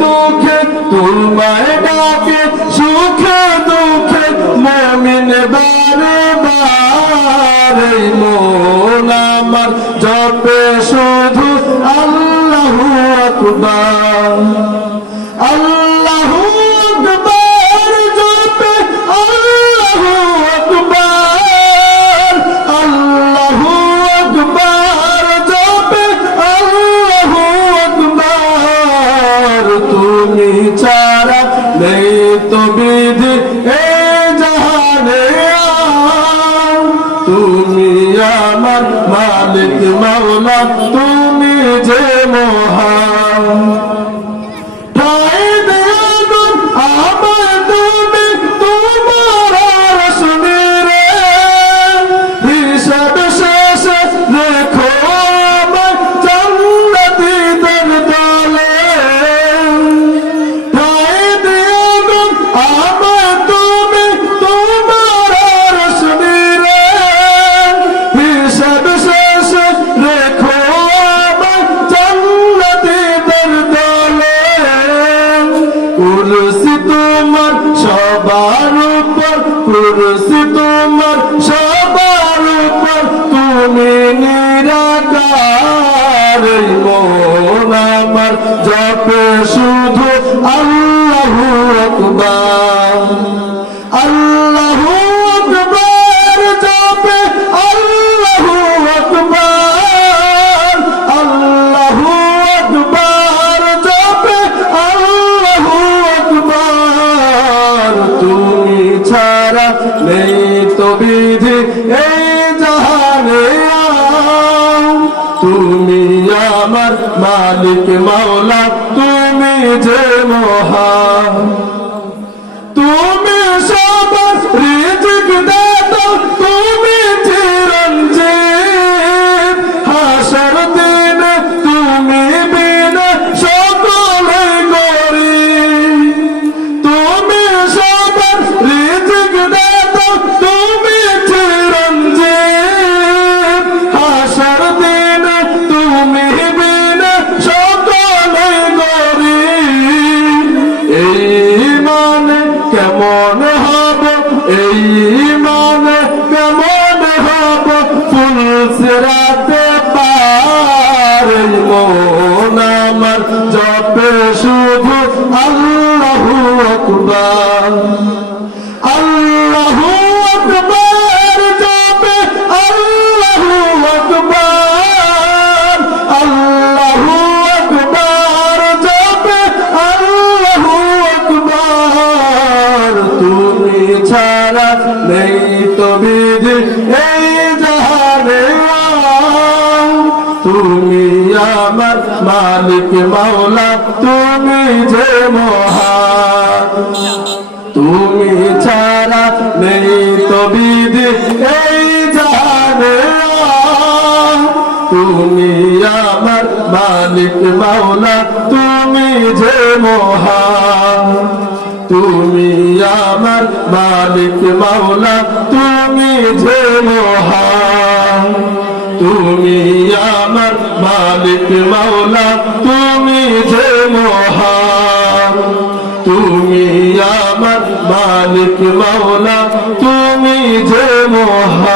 দুঃখে তোমায় ডাকে, সুখে দুঃখে মুমিন বারে বারে। মন আমার জপে শুধু আল্লাহু আকবার, আল্লাহু আকবার জপে আল্লাহু আকবার, আল্লাহু আকবার জপে আল্লাহু আকবার। তুমি ছাড়া নেই তো বিধি এই জাহানে, তুমি আমার মালিক মাওলা, তুমি যে মহান। ঠাই দেয়া গো আমার তুমি, তোমার আরশ নিরে, হিসাব শেষে রেখো আমার জান্নাতীদের দলে। ঠাই দেয়া গো আমার তুমি, তোমার আরশ নিরে, হিসাব শেষে রেখো আমার জান্নাতীদের দলে। কুরসি তোমার সবার উপর, কুরসি তোমার সবার উপর, তুমি নিরাকার। মন আমার জপে শুধু আল্লাহু আকবার, আল্লাহু আকবার জপে আল্লাহু আকবার, আল্লাহু আকবার জপে আল্লাহু আকবার। তুমি ছাড়া নেই তো বিধি এই জাহানে, তুমি আমার মালিক মাওলা, তুমি যে মহান। তুমি সবার রিজিক দাতা, তুমি চিরঞ্জীব, হাসর দিনে তুমি বিনা সকলে গরিব। তুমি সবার রিজিক দাতা, তুমি চিরঞ্জীব, হাসর দিনে তুমি বিনা সকলে গরিব। এই মানে কেমন হব, এই মানে কেমন হব ফুল সিরাতে পার। মন আমার জপে শুধু আল্লাহু আকবার, আল্লাহু আকবার জপে আল্লাহু আকবার, আল্লাহু আকবার জপে আল্লাহু আকবার। তুমি ছাড়া নেই তো বিধি এই জাহানে, তুমি আমার মালিক মাওলা, তুমি যে মহান। তুমি ছাড়া নেই তো বিধি এই জাহানে, তুমি আমার মালিক মাওলা, তুমি যে মহান। তুমি আমার মালিক মাওলা, তুমি যে মহান। তুমি আমার মালিক মাওলা, তুমি যে মহান। তুমি আমার মালিক মাওলা, তুমি যে মহান।